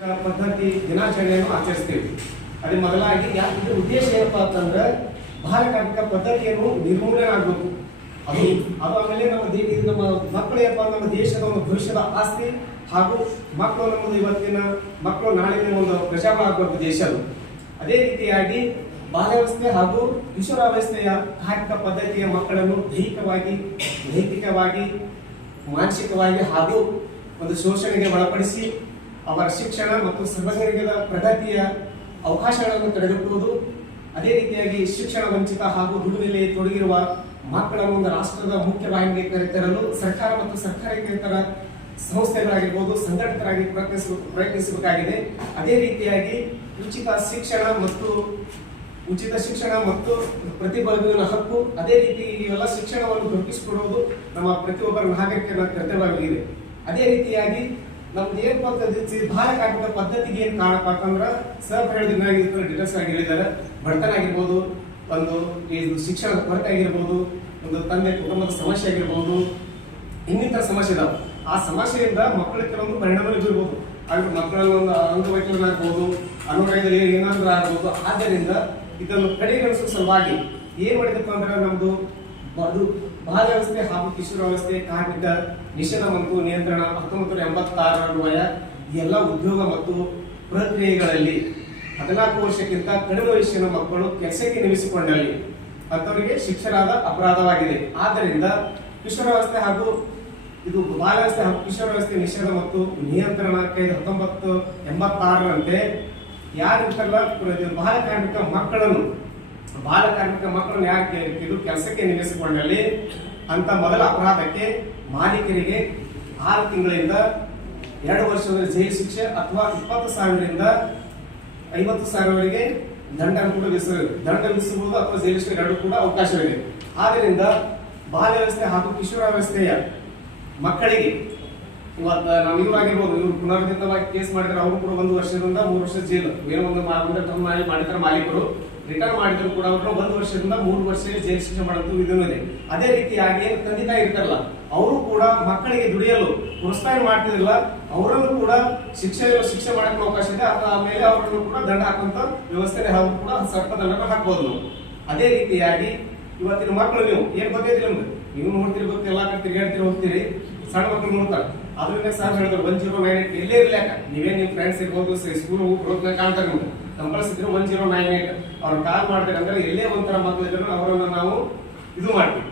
ಪದ್ಧತಿ ದಿನಾಚರಣೆಯನ್ನು ಆಚರಿಸ್ತೀವಿ. ಅದೇ ಮೊದಲಾಗಿ ಇದರ ಉದ್ದೇಶ ಏನಪ್ಪ ಅಂತಂದ್ರೆ ಬಾಲ ಕಾರ್ಮಿಕ ಪದ್ಧತಿಯನ್ನು ನಿರ್ಮೂಲನೆ ಆಗಬೇಕು. ಅದು ಆಮೇಲೆ ನಮ್ಮ ಮಕ್ಕಳು ಏನಪ್ಪ ನಮ್ಮ ದೇಶದ ಒಂದು ಭವಿಷ್ಯದ ಆಸ್ತಿ ಹಾಗೂ ಮಕ್ಕಳು ನಮ್ಮದು ಇವತ್ತಿನ ಮಕ್ಕಳು ನಾಳಿನ ಒಂದು ಪ್ರಜಾವ ಆಗಬೇಕು ದೇಶದ್ದು. ಅದೇ ರೀತಿಯಾಗಿ ಬಾಲ್ಯಾವಸ್ಥೆ ಹಾಗೂ ಕಿಶೋರಾವಸ್ಥೆಯ ಕಾರ್ಮಿಕ ಪದ್ಧತಿಯ ಮಕ್ಕಳನ್ನು ದೈಹಿಕವಾಗಿ, ನೈತಿಕವಾಗಿ, ಮಾನಸಿಕವಾಗಿ ಹಾಗೂ ಒಂದು ಶೋಷಣೆಗೆ ಒಳಪಡಿಸಿ ಅವರ ಶಿಕ್ಷಣ ಮತ್ತು ಸರ್ವಜನಿಕದ ಪ್ರಗತಿಯ ಅವಕಾಶಗಳನ್ನು ತಡೆಗಟ್ಟುವುದು. ಅದೇ ರೀತಿಯಾಗಿ ಶಿಕ್ಷಣ ವಂಚಿತ ಹಾಗೂ ದುಡಿಮೆಯಲ್ಲಿ ತೊಡಗಿರುವ ಮಕ್ಕಳನ್ನು ಒಂದು ರಾಷ್ಟ್ರದ ಮುಖ್ಯವಾಹಿನಿಗೆ ಕರೆತರಲು ಸರ್ಕಾರ ಮತ್ತು ಸರ್ಕಾರೇತರ ಸಂಸ್ಥೆಗಳಾಗಿರ್ಬೋದು ಸಂಘಟಿತರಾಗಿ ಪ್ರಯತ್ನಿಸಬೇಕಾಗಿದೆ. ಅದೇ ರೀತಿಯಾಗಿ ಉಚಿತ ಶಿಕ್ಷಣ ಮತ್ತು ಪ್ರತಿಭೆಗಳ ಹಕ್ಕು, ಅದೇ ರೀತಿ ಇವೆಲ್ಲ ಶಿಕ್ಷಣವನ್ನು ದೊರಕಿಸಿಕೊಡುವುದು ನಮ್ಮ ಪ್ರತಿಯೊಬ್ಬರ ನಾಗರಿಕರ ಕರ್ತವ್ಯವಾಗಿದೆ. ಅದೇ ರೀತಿಯಾಗಿ ನಮ್ದು ಏನ್ ಪದ್ಧತಿ ಬಾಲ ಕಾರ್ಮಿಕ ಪದ್ಧತಿಗೆ ಏನ್ ಕಾರಣಪ್ಪ ಅಂತಂದ್ರ ಸರ್ ಹೇಳಿದ ಡೀಟೇಲ್ಸ್ ಆಗಿ ಹೇಳಿದ್ದಾರೆ. ಬಡತನ ಆಗಿರ್ಬೋದು, ಒಂದು ಶಿಕ್ಷಣದ ಕೊರತೆ ಆಗಿರ್ಬೋದು, ಒಂದು ತಂದೆ ಕುಟುಂಬದ ಸಮಸ್ಯೆ ಆಗಿರ್ಬೋದು, ಇನ್ನಿತರ ಸಮಸ್ಯೆ ಇದಾವೆ. ಆ ಸಮಸ್ಯೆಯಿಂದ ಮಕ್ಕಳ ಕೆಲವೊಂದು ಪರಿಣಾಮ ಬೀರ್ಬೋದು. ಹಾಗೆ ಮಕ್ಕಳಲ್ಲಿ ಒಂದು ಅಂಗವೈಕಲ್ಯನಾಗ್ಬೋದು, ಅನಾರೋಗ್ಯದಲ್ಲಿ ಏನಾದ್ರೂ ಆಗ್ಬೋದು. ಆದ್ದರಿಂದ ಇದನ್ನು ಕಡೆಗಣಿಸುವ ಸಲುವಾಗಿ ಏನ್ ಮಾಡಿದಪ್ಪ ಅಂದ್ರೆ ನಮ್ದು ಬಾಲ್ಯಾವಸ್ಥೆ ಹಾಗೂ ಕಿಶೋರಾವಸ್ಥೆ ಕಾರ್ಮಿಕ ನಿಷೇಧ ಮತ್ತು ನಿಯಂತ್ರಣ 1986 ಎಲ್ಲ ಉದ್ಯೋಗ ಮತ್ತು ಪ್ರಕ್ರಿಯೆಗಳಲ್ಲಿ 14 ವರ್ಷಕ್ಕಿಂತ ಕಡಿಮೆ ವಯಸ್ಸಿನ ಮಕ್ಕಳು ಕೆಲಸಕ್ಕೆ ನೇಮಿಸಿಕೊಂಡಲ್ಲಿ ಅಂತವರಿಗೆ ಶಿಕ್ಷಣದ ಅಪರಾಧವಾಗಿದೆ. ಆದ್ದರಿಂದ ಕಿಶೋರಾವಸ್ಥೆ ಹಾಗೂ ಬಾಲ್ಯಾವಸ್ಥೆ ಹಾಗೂ ಕಿಶೋರಾವಸ್ಥೆ ನಿಷೇಧ ಮತ್ತು ನಿಯಂತ್ರಣ ಕಾಯ್ದೆ 1986 ಯಾರಿರ್ತಾರಲ್ಲ ಬಾಲ ಕಾರ್ಮಿಕ ಮಕ್ಕಳನ್ನು ಯಾಕೆ ಇದು ಕೆಲಸಕ್ಕೆ ನೇಮಿಸಿಕೊಂಡಲ್ಲಿ ಅಂತ ಮೊದಲ ಅಪರಾಧಕ್ಕೆ ಮಾಲೀಕರಿಗೆ 6 ತಿಂಗಳಿಂದ 2 ವರ್ಷದ ಜೈಲು ಶಿಕ್ಷೆ ಅಥವಾ 20,000 ರಿಂದ 50,000 ದಂಡ ವಿಧಿಸಬಹುದು ಅಥವಾ ಜೈಲು ಶಿಕ್ಷೆ ಎರಡೂ ಕೂಡ ಅವಕಾಶವಿದೆ. ಆದ್ದರಿಂದ ಬಾಲ್ಯಾವಸ್ಥೆ ಹಾಗೂ ಕಿಶೋರಾವಸ್ಥೆಯ ಮಕ್ಕಳಿಗೆ ಇವತ್ತು ನಾವು ಇವಾಗಿರ್ಬೋದು, ಇವ್ರು ಪುನರ್ವಿತವಾಗಿ ಕೇಸ್ ಮಾಡಿದ್ರೆ ಅವರು ಕೂಡ 1 ವರ್ಷದಿಂದ 3 ವರ್ಷ ಜೈಲು ಏನೋ ಒಂದು ಮಾಡಿದ್ರೆ ಮಾಲೀಕರು ರಿಟರ್ನ್ ಮಾಡಿದ್ರು ಕೂಡ ಅವ್ರನ್ನ 1 ವರ್ಷದಿಂದ 3 ವರ್ಷ ಜೈಲು ಶಿಕ್ಷೆ ಮಾಡುವಂತ ವಿಧಾನ ಇದೆ. ಅದೇ ರೀತಿಯಾಗಿ ತಂದೆ ತಾಯಿ ಇರ್ತಾರಲ್ಲ, ಅವರು ಕೂಡ ಮಕ್ಕಳಿಗೆ ದುಡಿಯಲು ಪ್ರೋತ್ಸಾಹ ಮಾಡ್ತಿದಿಲ್ಲ, ಅವರನ್ನು ಕೂಡ ಶಿಕ್ಷೆ ಮಾಡಕ್ಕೆ ಅವಕಾಶ ಇದೆ. ಆಮೇಲೆ ಅವರನ್ನು ಕೂಡ ದಂಡ ಹಾಕುವಂತ ವ್ಯವಸ್ಥೆ ಕೂಡ ಸ್ವಲ್ಪ ದಂಡ ಹಾಕ್ಬೋದು ನಾವು. ಅದೇ ರೀತಿಯಾಗಿ ಇವತ್ತಿನ ಮಕ್ಕಳು ನೀವು ಏನ್ ಗೊತ್ತೈತಿ ನಮ್ಗೆ, ನೀವು ನೋಡ್ತಿರ್ಬೇಕು, ಎಲ್ಲ ಕಡೆ ತಿರುಗಾಡ್ತಿರ್ ಹೋಗ್ತೀರಿ, ಸಣ್ಣ ಮಕ್ಕಳು ನೋಡ್ತಾರೆ. ಅದ್ರಿಂದ ಸರ್ ಹೇಳಿದ್ರು 1098 ಎಲ್ಲೇ ಇರ್ಲಾಕ ನೀವೇ ನಿಮ್ ಫ್ರೆಂಡ್ಸ್ ಇರ್ಬೋದು, ಸ್ಕೂಲ್ ಹೋಗಿ ಕಾಣ್ತಾರೆ ನಿಮ್ಗೆ ಕಂಪಲ್ಸರಿ 1098 ಅವ್ರು ಕಾಲ್ ಮಾಡ್ತಾರೆ ಅಂದ್ರೆ ಎಲ್ಲೇ ಒಂಥರ ಮಕ್ಕಳು ಇದ್ರು ಅವರನ್ನ ನಾವು ಇದು ಮಾಡ್ತೀವಿ,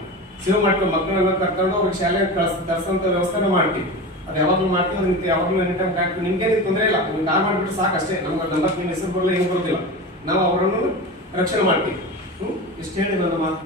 ಸೇವ್ ಮಾಡ್ತೀವಿ. ಮಕ್ಕಳನ್ನ ಕರ್ಕೊಂಡು ಅವ್ರಿಗೆ ಶಾಲೆಗೆ ತರಿಸಂತ ವ್ಯವಸ್ಥೆ ಮಾಡ್ತೀವಿ. ಅದು ಯಾವಾಗಲೂ ಮಾಡ್ತೀವಿ, ಅದಕ್ಕೆ ಯಾವಾಗಲೂ ಎನಿ ಟೈಮ್ ಕಾಯ್ತೀವಿ. ನಿಮ್ಗೆ ತೊಂದರೆ ಇಲ್ಲ, ನಿಮ್ಗೆ ಕಾಲ್ ಮಾಡ್ಬಿಟ್ಟು ಸಾಕಷ್ಟೇ. ನಮ್ಗೆ ನಮ್ಮ ಹೆಸರು ಬರಲ್ಲ, ಏನು ಬರೋದಿಲ್ಲ, ನಾವು ಅವರನ್ನು ರಕ್ಷಣೆ ಮಾಡ್ತೀವಿ. ಇಷ್ಟು ಹೇಳಿ ನನ್ನ ಮಾತು.